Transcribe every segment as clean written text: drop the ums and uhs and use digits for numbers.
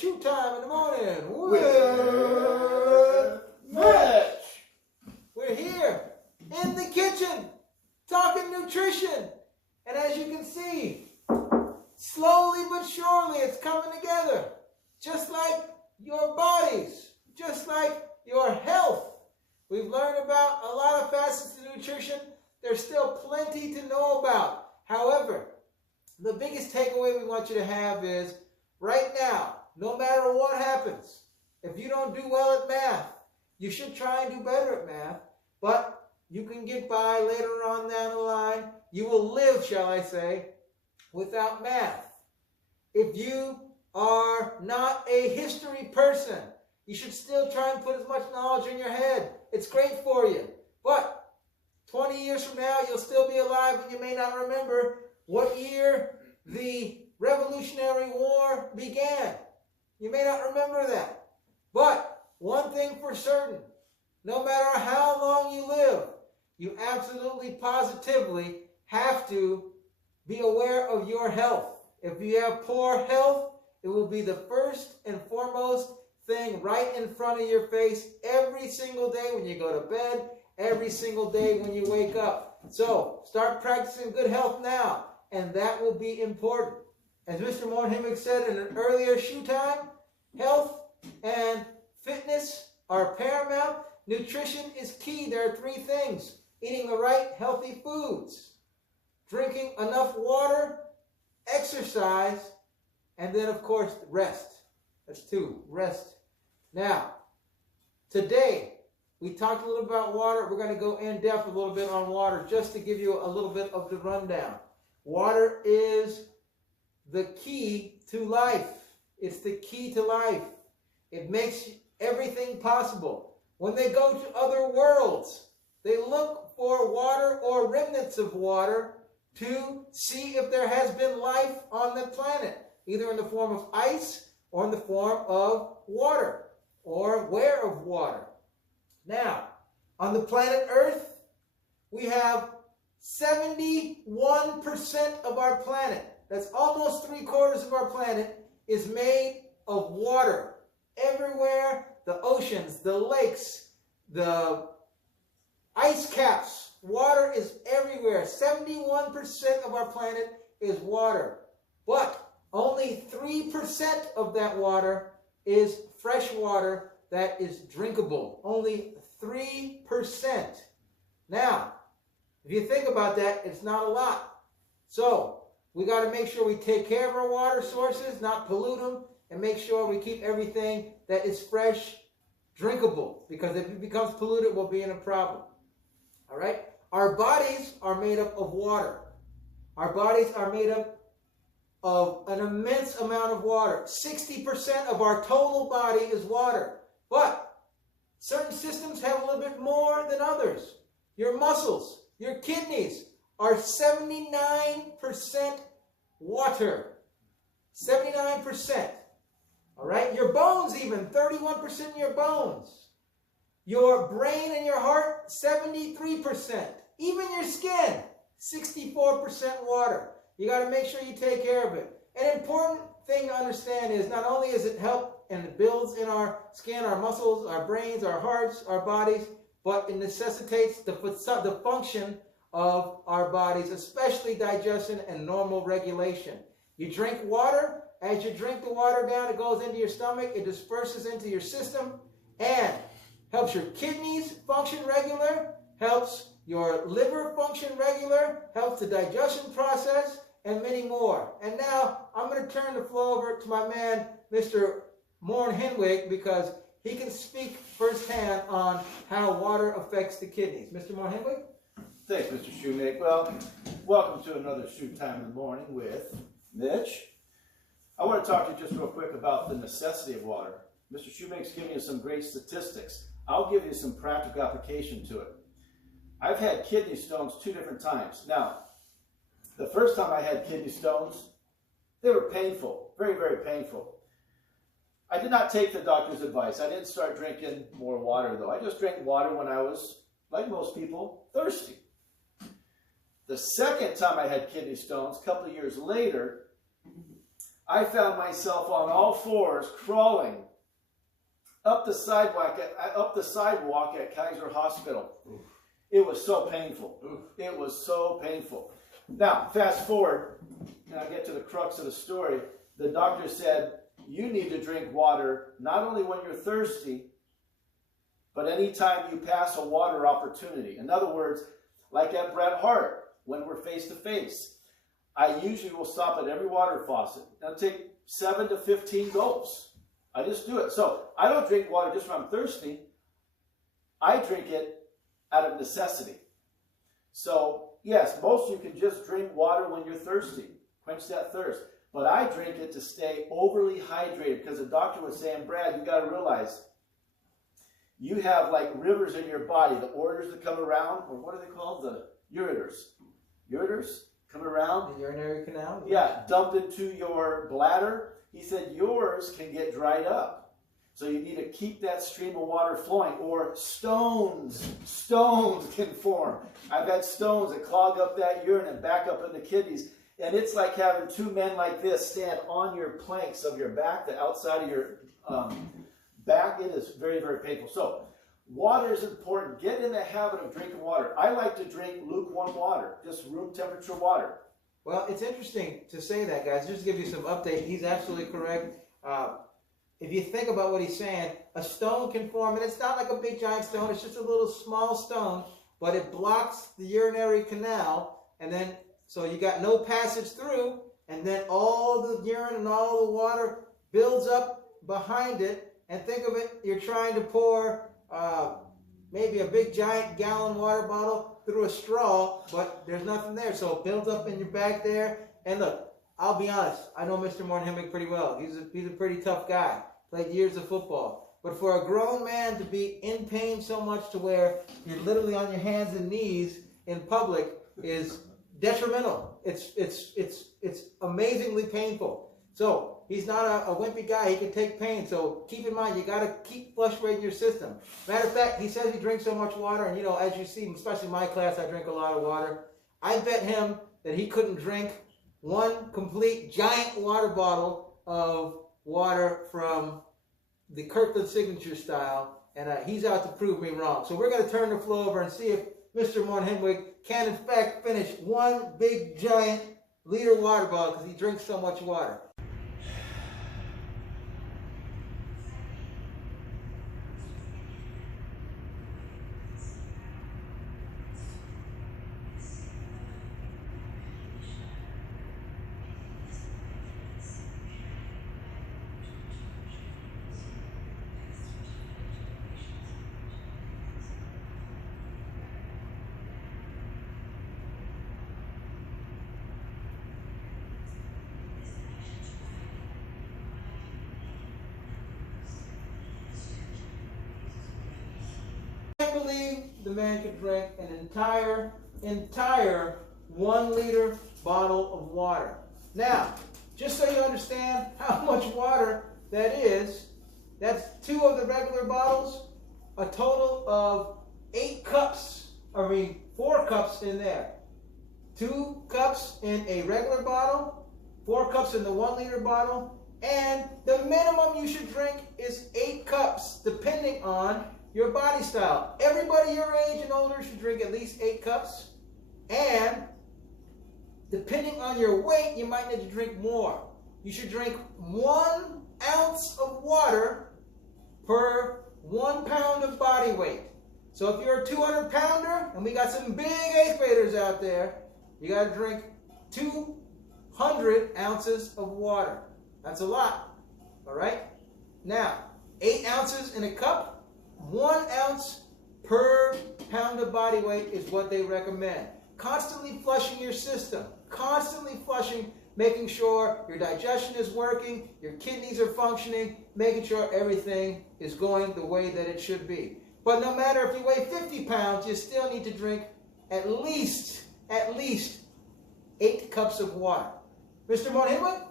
Shoe Time in the Morning with Mitch. We're here in the kitchen talking nutrition. And as you can see, slowly but surely it's coming together. Just like your bodies, just like your health. We've learned about a lot of facets of nutrition. There's still plenty to know about. However, the biggest takeaway we want you to have is right now, no matter what happens, if you don't do well at math, you should try and do better at math, but you can get by later on down the line. You will live, shall I say, without math. If you are not a history person, you should still try and put as much knowledge in your head. It's great for you. But 20 years from now, you'll still be alive and you may not remember what year the Revolutionary War began. You may not remember that. But one thing for certain, no matter how long you live, you absolutely positively have to be aware of your health. If you have poor health, it will be the first and foremost thing right in front of your face every single day when you go to bed, every single day when you wake up. So start practicing good health now, and that will be important. As Mr. Morenhimmick said in an earlier Shoe Time, health and fitness are paramount. Nutrition is key. There are three things: eating the right healthy foods, drinking enough water, exercise, and then of course rest. That's two, rest. Now, today we talked a little about water. We're going to go in depth a little bit on water just to give you a little bit of the rundown. Water is the key to life. It's the key to life. It makes everything possible. When they go to other worlds, they look for water or remnants of water to see if there has been life on the planet, either in the form of ice or in the form of water or where of water. Now, on the planet Earth, we have 71% of our planet, that's almost 3/4 of our planet, is made of water. Everywhere, the oceans, the lakes, the ice caps, water is everywhere. 71% of our planet is water. But only 3% of that water is fresh water that is drinkable. Only 3%. Now, if you think about that, it's not a lot. So, we got to make sure we take care of our water sources, not pollute them, and make sure we keep everything that is fresh drinkable. Because if it becomes polluted, we'll be in a problem. All right? Our bodies are made up of water. Our bodies are made up of an immense amount of water. 60% of our total body is water. But certain systems have a little bit more than others. Your muscles, your kidneys are 79% water. 79%. All right? Your bones even, 31% of your bones. Your brain and your heart, 73%. Even your skin, 64% water. You got to make sure you take care of it. An important thing to understand is not only does it help and it builds in our skin, our muscles, our brains, our hearts, our bodies, but it necessitates the function of our bodies, especially digestion and normal regulation. You drink water. As you drink the water down, it goes into your stomach. It disperses into your system and helps your kidneys function regular, helps your liver function regular, helps the digestion process, and many more. And now I'm going to turn the floor over to my man, Mr. Morenhimmick, because he can speak firsthand on how water affects the kidneys. Mr. Morenhimmick? Thanks, Mr. Shoemaker. Well, welcome to another Shoe Time in the Morning with Mitch. I want to talk to you just real quick about the necessity of water. Mr. Shoemaker's giving you some great statistics. I'll give you some practical application to it. I've had kidney stones 2 different times. Now, the first time I had kidney stones, they were painful, very, very painful. I did not take the doctor's advice. I didn't start drinking more water, though. I just drank water when I was, like most people, thirsty. The second time I had kidney stones, a couple of years later, I found myself on all fours crawling up the sidewalk at Kaiser Hospital. Oof. It was so painful. Oof. It was so painful. Now, fast forward, and I get to the crux of the story. The doctor said, you need to drink water not only when you're thirsty, but anytime you pass a water opportunity. In other words, like at Bret Hart, when we're face to face, I usually will stop at every water faucet and take 7 to 15 gulps. I just do it. So I don't drink water just when I'm thirsty. I drink it out of necessity. So yes, most of you can just drink water when you're thirsty, quench that thirst. But I drink it to stay overly hydrated, because the doctor was saying, Brad, you got to realize you have like rivers in your body, the orders that come around, or what are they called? The ureters. Ureters come around. The urinary canal? Yeah, dump into your bladder. He said yours can get dried up. So you need to keep that stream of water flowing, or stones can form. I've had stones that clog up that urine and back up in the kidneys. And it's like having two men like this stand on your planks of your back, the outside of your back. It is very, very painful. So water is important. Get in the habit of drinking water. I like to drink lukewarm water, just room temperature water. Well, it's interesting to say that, guys. Just to give you some update, he's absolutely correct. If you think about what he's saying, a stone can form, and it's not like a big giant stone. It's just a little small stone, but it blocks the urinary canal, and then so you got no passage through, and then all the urine and all the water builds up behind it. And think of it, you're trying to pour maybe a big giant gallon water bottle through a straw, but there's nothing there. So it builds up in your back there. And look, I'll be honest, I know Mr. Morton-Hemmick pretty well. He's a pretty tough guy, played years of football. But for a grown man to be in pain so much to where you're literally on your hands and knees in public is detrimental. It's amazingly painful. So he's not a wimpy guy. He can take pain. So keep in mind, you got to keep flushing your system. Matter of fact, he says he drinks so much water, and as you see, especially in my class, I drink a lot of water. I bet him that he couldn't drink one complete giant water bottle of water from the Kirkland Signature style, and he's out to prove me wrong. So we're going to turn the floor over and see if Mr. Morton-Hemmick can in fact finish one big giant liter water bottle because he drinks so much water. I can't believe the man could drink an entire 1 liter bottle of water. Now, just so you understand how much water that is, that's 2 of the regular bottles, a total of 4 cups in there. 2 cups in a regular bottle, 4 cups in the 1 liter bottle, and the minimum you should drink is 8 cups, depending on your body style. Everybody your age and older should drink at least 8 cups. And depending on your weight, you might need to drink more. You should drink 1 ounce of water per 1 pound of body weight. So if you're a 200 pounder, and we got some big 8th graders out there, you got to drink 200 ounces of water. That's a lot. All right? Now, 8 ounces in a cup, 1 ounce per pound of body weight is what they recommend. Constantly flushing your system. Constantly flushing, making sure your digestion is working, your kidneys are functioning, making sure everything is going the way that it should be. But no matter if you weigh 50 pounds, you still need to drink at least 8 cups of water. Mr. Morton-Hemmick?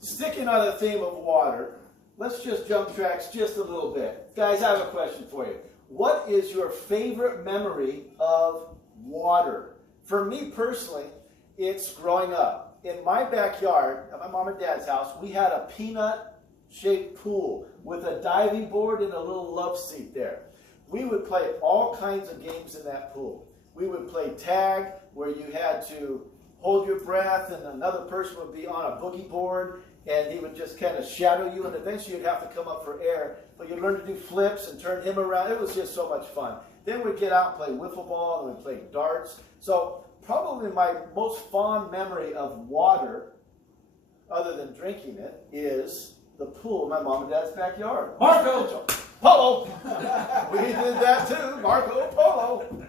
Sticking on the theme of water, let's just jump tracks just a little bit. Guys, I have a question for you. What is your favorite memory of water? For me personally, it's growing up. in my backyard, at my mom and dad's house, we had a peanut-shaped pool with a diving board and a little love seat there. We would play all kinds of games in that pool. We would play tag, where you had to hold your breath and another person would be on a boogie board and he would just kind of shadow you, and eventually you'd have to come up for air. But you'd learn to do flips and turn him around. It was just so much fun. Then we'd get out and play wiffle ball and we'd play darts. So probably my most fond memory of water, other than drinking it, is the pool in my mom and dad's backyard. Marco Polo! We did that too, Marco Polo.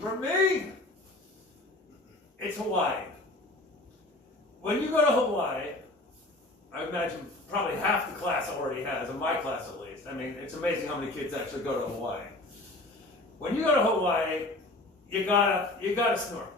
For me, it's Hawaii. When you go to Hawaii, I imagine probably half the class already has, in my class at least. I mean, it's amazing how many kids actually go to Hawaii. When you go to Hawaii, you gotta snorkel.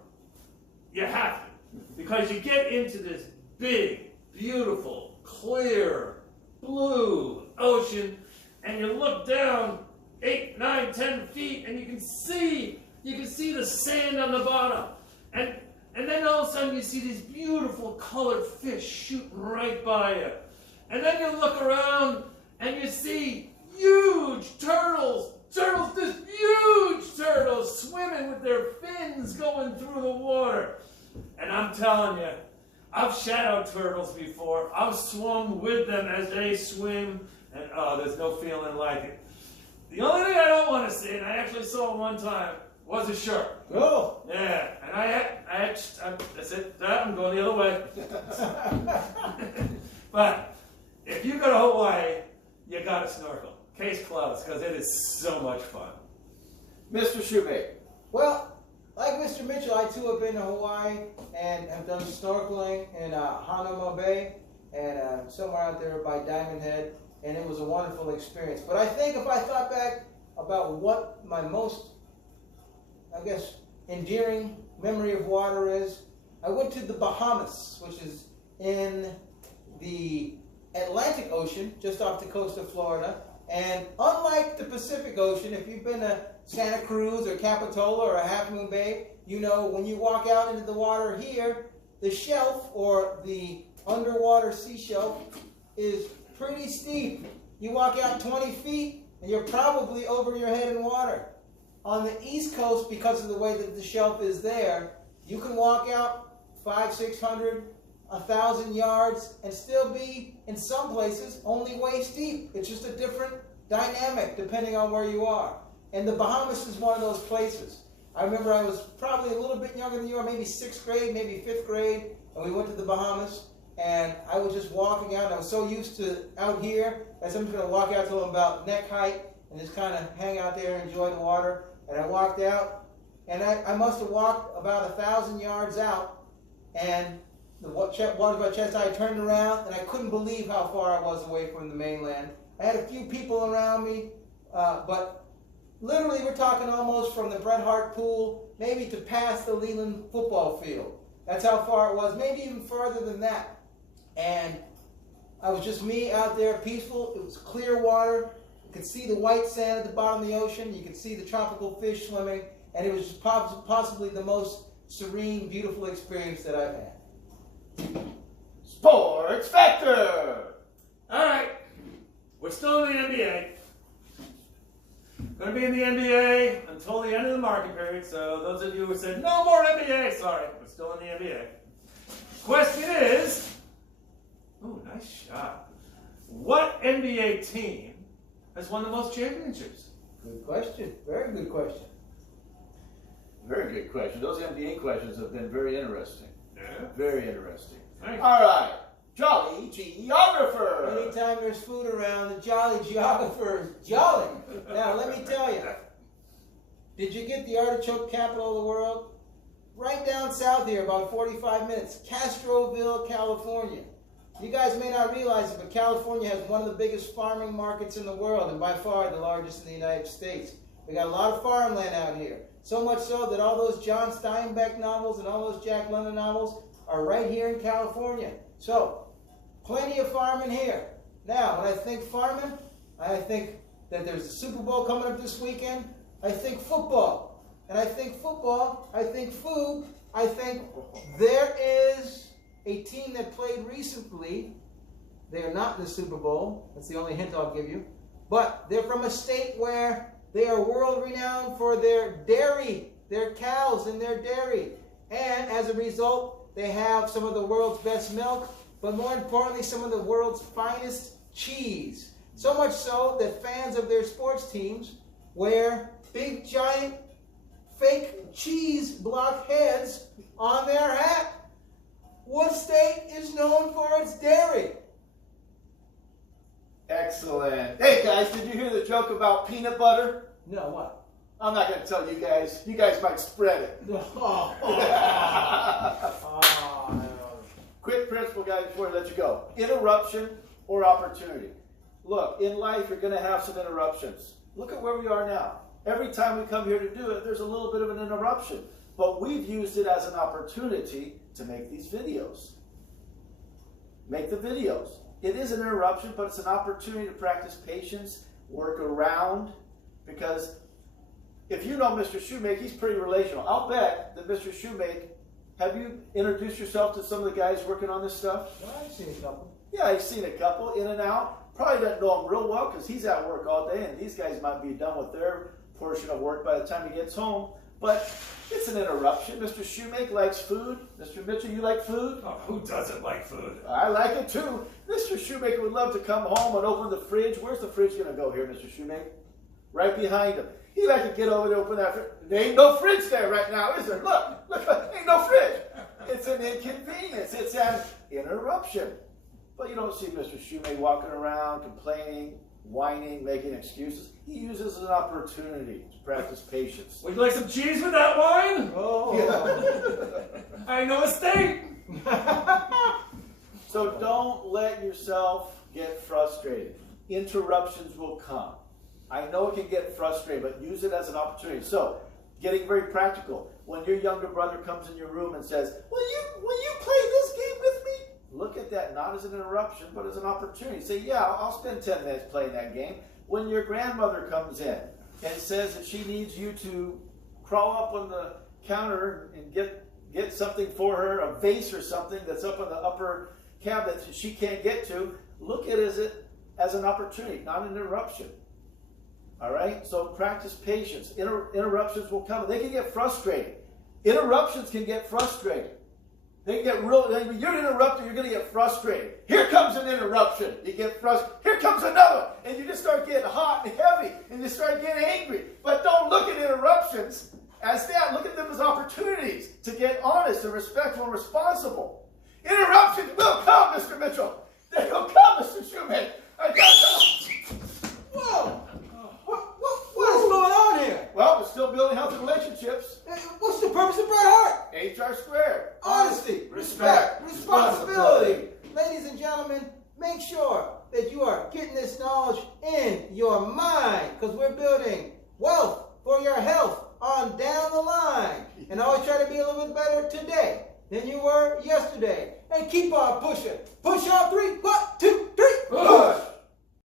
You have to, because you get into this big, beautiful, clear, blue ocean, and you look down 8, 9, 10 feet, and you can see the sand on the bottom. And then all of a sudden you see these beautiful colored fish shooting right by you. And then you look around and you see huge turtles, this huge turtles swimming with their fins going through the water. And I'm telling you, I've shadowed turtles before. I've swum with them as they swim, and oh, there's no feeling like it. The only thing I don't want to see, and I actually saw it one time, was a shark. Oh. Yeah, and I said, I'm going the other way. But if you go to Hawaii, you got to snorkel. Case closed, because it is so much fun. Mr. Shoemake. Well, like Mr. Mitchell, I too have been to Hawaii and have done snorkeling in Hanama Bay and somewhere out there by Diamond Head, and it was a wonderful experience. But I think if I thought back about what my most, I guess, endearing memory of water is, I went to the Bahamas, which is in the Atlantic Ocean, just off the coast of Florida. And unlike the Pacific Ocean, if you've been to Santa Cruz or Capitola or Half Moon Bay, you know when you walk out into the water here, the shelf or the underwater sea shelf is pretty steep. You walk out 20 feet and you're probably over your head in water. On the East Coast, because of the way that the shelf is there, you can walk out 500, 600, 1,000 yards and still be, in some places, only waist deep. It's just a different dynamic depending on where you are. And the Bahamas is one of those places. I remember I was probably a little bit younger than you are, maybe 6th grade, maybe 5th grade, and we went to the Bahamas. And I was just walking out, and I was so used to out here, that I'm just going to walk out to about neck height and just kind of hang out there and enjoy the water. And I walked out, and I must have walked about 1,000 yards out, and the water was my chest. I turned around, and I couldn't believe how far I was away from the mainland. I had a few people around me, but literally we're talking almost from the Bret Hart pool, maybe to past the Leland football field. That's how far it was, maybe even farther than that. And I was just me out there, peaceful. It was clear water. You could see the white sand at the bottom of the ocean. You could see the tropical fish swimming. And it was just possibly the most serene, beautiful experience that I've had. Sports Factor! All right, we're still in the NBA. Going to be in the NBA until the end of the market period. So those of you who said, no more NBA, sorry, we're still in the NBA. Question is, ooh, nice shot. What NBA team has won the most championships? Good question. Very good question. Very good question. Those NBA questions have been very interesting. Yeah. Very interesting. Thanks. All right. Jolly Geographer. Anytime there's food around, the Jolly Geographer is jolly. Now, let me tell you. Did you get the artichoke capital of the world? Right down south here, about 45 minutes. Castroville, California. You guys may not realize it, but California has one of the biggest farming markets in the world, and by far the largest in the United States. We got a lot of farmland out here. So much so that all those John Steinbeck novels and all those Jack London novels are right here in California. So, plenty of farming here. Now, when I think farming, I think that there's a Super Bowl coming up this weekend. I think football. And I think football, I think food, I think there is a team that played recently. They are not in the Super Bowl. That's the only hint I'll give you. But they're from a state where they are world renowned for their dairy, their cows and their dairy. And as a result, they have some of the world's best milk, but more importantly, some of the world's finest cheese. So much so that fans of their sports teams wear big, giant, fake cheese block heads on their hat. What state is known for its dairy? Excellent. Hey guys, did you hear the joke about peanut butter? No, what? I'm not going to tell you guys. You guys might spread it. Quick principle, guys, before I let you go. Interruption or opportunity. Look, in life, you're going to have some interruptions. Look at where we are now. Every time we come here to do it, there's a little bit of an interruption. But we've used it as an opportunity to make these videos. Make the videos. It is an interruption, but it's an opportunity to practice patience, work around, because if you know Mr. Shoemake, he's pretty relational. I'll bet that Mr. Shoemake, have you introduced yourself to some of the guys working on this stuff? Well, I've seen a couple. Yeah, he's seen a couple, in and out. Probably doesn't know him real well because he's at work all day, and these guys might be done with their portion of work by the time he gets home. But it's an interruption. Mr. Shoemake likes food. Mr. Mitchell, you like food? Oh, who doesn't like food? I like it too. Mr. Shoemake would love to come home and open the fridge. Where's the fridge going to go here, Mr. Shoemake? Right behind him. He'd like to get over to open that fridge. There ain't no fridge there right now, is there? Look, ain't no fridge. It's an inconvenience. It's an interruption. But you don't see Mr. Shoemake walking around complaining, whining, making excuses. He uses an opportunity to practice patience. Would you like some cheese with that wine? Oh. Yeah. I know a state. So don't let yourself get frustrated. Interruptions will come. I know it can get frustrating, but use it as an opportunity. So, getting very practical. When your younger brother comes in your room and says, will you play this game with me? Look at that not as an interruption, but as an opportunity. Say, yeah, I'll spend 10 minutes playing that game. When your grandmother comes in and says that she needs you to crawl up on the counter and get something for her, a vase or something that's up on the upper cabinet that she can't get to, look at it as an opportunity, not an interruption. All right? So practice patience. Interruptions will come. They can get frustrating. Interruptions can get frustrating. They get when you're interrupted, you're going to get frustrated. Here comes an interruption. You get frustrated. Here comes another. And you just start getting hot and heavy. And you start getting angry. But don't look at interruptions as that. Look at them as opportunities to get honest and respectful and responsible. Interruptions will come, Mr. Mitchell. They will come, Mr. Shoemake. Whoa! What is going on here? Well, we're still building healthy relationships. What's the purpose of Bret Hart? HR squared. Honesty, respect, responsibility. Ladies and gentlemen, make sure that you are getting this knowledge in your mind because we're building wealth for your